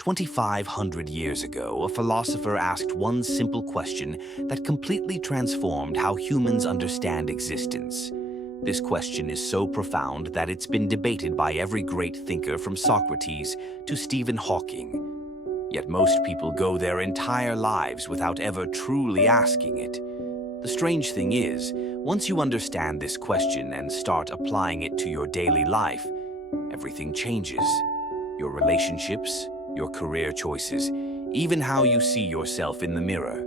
2,500 years ago, a philosopher asked one simple question that completely transformed how humans understand existence. This question is so profound that it's been debated by every great thinker from Socrates to Stephen Hawking. Yet most people go their entire lives without ever truly asking it. The strange thing is, once you understand this question and start applying it to your daily life, everything changes. Your relationships, your career choices, even how you see yourself in the mirror.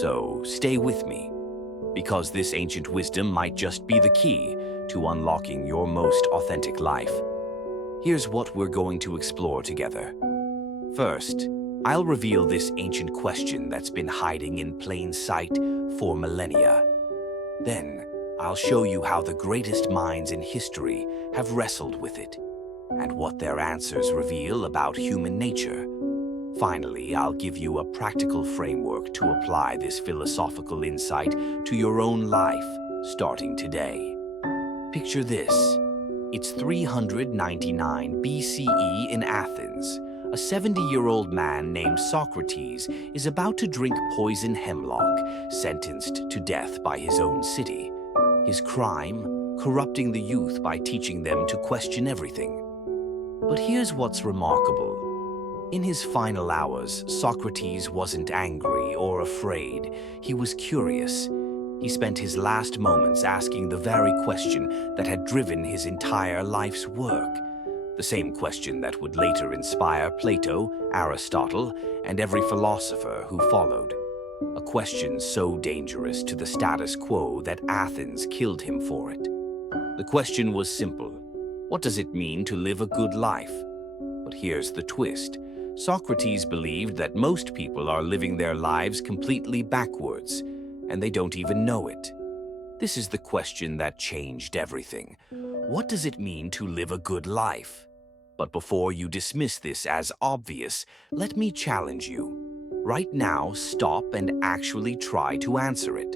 So stay with me, because this ancient wisdom might just be the key to unlocking your most authentic life. Here's what we're going to explore together. First, I'll reveal this ancient question that's been hiding in plain sight for millennia. Then, I'll show you how the greatest minds in history have wrestled with it, and what their answers reveal about human nature. Finally, I'll give you a practical framework to apply this philosophical insight to your own life, starting today. Picture this. It's 399 BCE in Athens. A 70-year-old man named Socrates is about to drink poison hemlock, sentenced to death by his own city. His crime? Corrupting the youth by teaching them to question everything. But here's what's remarkable. In his final hours, Socrates wasn't angry or afraid. He was curious. He spent his last moments asking the very question that had driven his entire life's work. The same question that would later inspire Plato, Aristotle, and every philosopher who followed. A question so dangerous to the status quo that Athens killed him for it. The question was simple. What does it mean to live a good life? But here's the twist. Socrates believed that most people are living their lives completely backwards, and they don't even know it. This is the question that changed everything. What does it mean to live a good life? But before you dismiss this as obvious, let me challenge you. Right now, stop and actually try to answer it.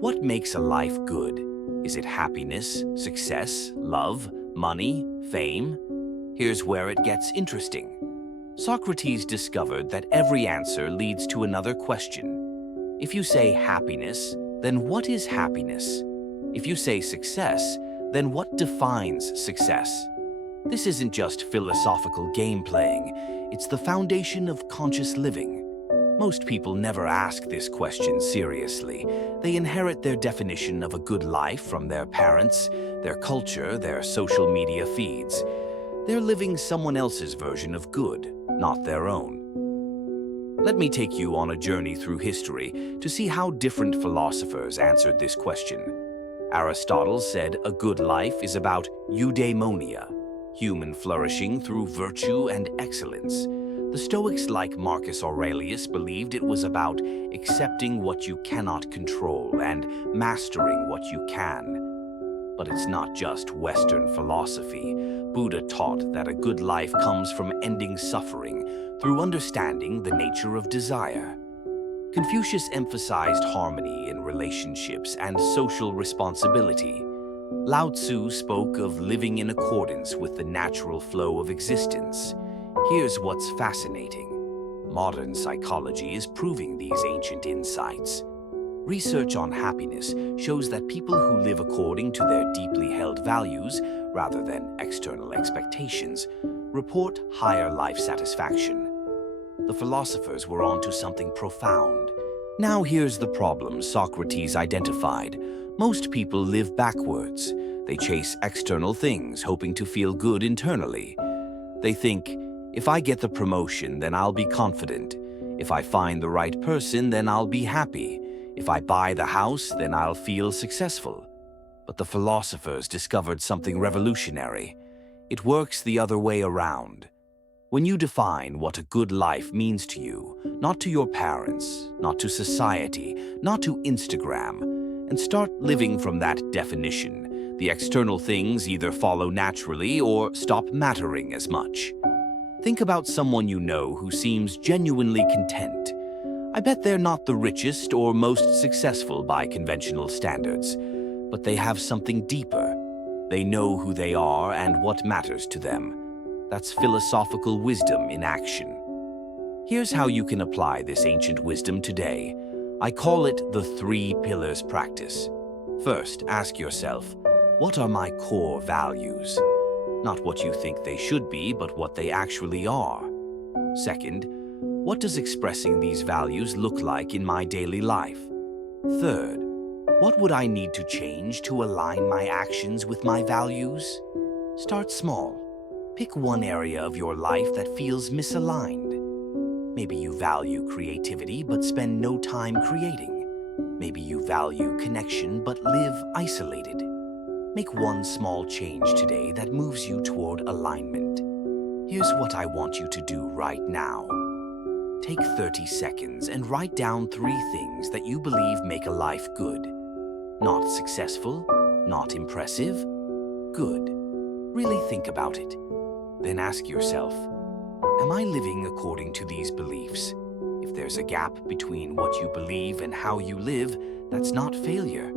What makes a life good? Is it happiness, success, love, money, fame? Here's where it gets interesting. Socrates discovered that every answer leads to another question. If you say happiness, then what is happiness? If you say success, then what defines success? This isn't just philosophical game playing, it's the foundation of conscious living. Most people never ask this question seriously. They inherit their definition of a good life from their parents, their culture, their social media feeds. They're living someone else's version of good, not their own. Let me take you on a journey through history to see how different philosophers answered this question. Aristotle said a good life is about eudaimonia, human flourishing through virtue and excellence. The Stoics, like Marcus Aurelius, believed it was about accepting what you cannot control and mastering what you can. But it's not just Western philosophy. Buddha taught that a good life comes from ending suffering through understanding the nature of desire. Confucius emphasized harmony in relationships and social responsibility. Lao Tzu spoke of living in accordance with the natural flow of existence. Here's what's fascinating. Modern psychology is proving these ancient insights. Research on happiness shows that people who live according to their deeply held values, rather than external expectations, report higher life satisfaction. The philosophers were onto something profound. Now here's the problem Socrates identified. Most people live backwards. They chase external things, hoping to feel good internally. They think, if I get the promotion, then I'll be confident. If I find the right person, then I'll be happy. If I buy the house, then I'll feel successful. But the philosophers discovered something revolutionary. It works the other way around. When you define what a good life means to you, not to your parents, not to society, not to Instagram, and start living from that definition, the external things either follow naturally or stop mattering as much. Think about someone you know who seems genuinely content. I bet they're not the richest or most successful by conventional standards, but they have something deeper. They know who they are and what matters to them. That's philosophical wisdom in action. Here's how you can apply this ancient wisdom today. I call it the 3 pillars practice. First, ask yourself, what are my core values? Not what you think they should be, but what they actually are. Second, what does expressing these values look like in my daily life? Third, what would I need to change to align my actions with my values? Start small. Pick one area of your life that feels misaligned. Maybe you value creativity but spend no time creating. Maybe you value connection but live isolated. Make one small change today that moves you toward alignment. Here's what I want you to do right now. Take 30 seconds and write down 3 things that you believe make a life good. Not successful, not impressive, good. Really think about it. Then ask yourself, am I living according to these beliefs? If there's a gap between what you believe and how you live, that's not failure.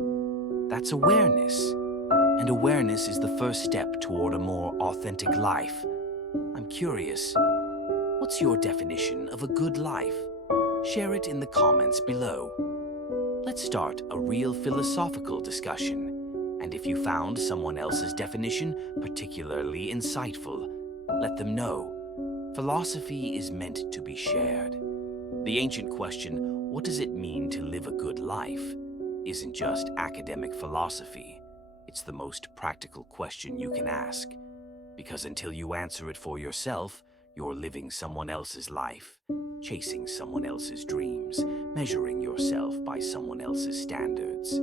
That's awareness. And awareness is the first step toward a more authentic life. I'm curious, what's your definition of a good life? Share it in the comments below. Let's start a real philosophical discussion. And if you found someone else's definition particularly insightful, let them know. Philosophy is meant to be shared. The ancient question, what does it mean to live a good life, isn't just academic philosophy. It's the most practical question you can ask. Because until you answer it for yourself, you're living someone else's life, chasing someone else's dreams, measuring yourself by someone else's standards.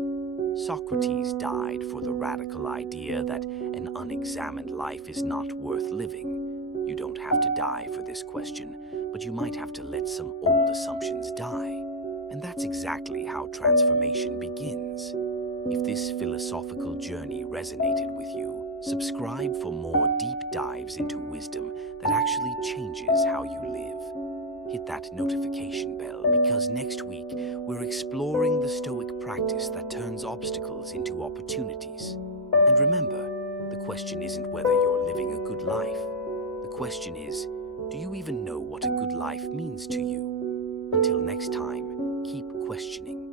Socrates died for the radical idea that an unexamined life is not worth living. You don't have to die for this question, but you might have to let some old assumptions die. And that's exactly how transformation begins. If this philosophical journey resonated with you, subscribe for more deep dives into wisdom that actually changes how you live. Hit that notification bell because next week we're exploring the Stoic practice that turns obstacles into opportunities. And remember, the question isn't whether you're living a good life. The question is, do you even know what a good life means to you? Until next time, keep questioning.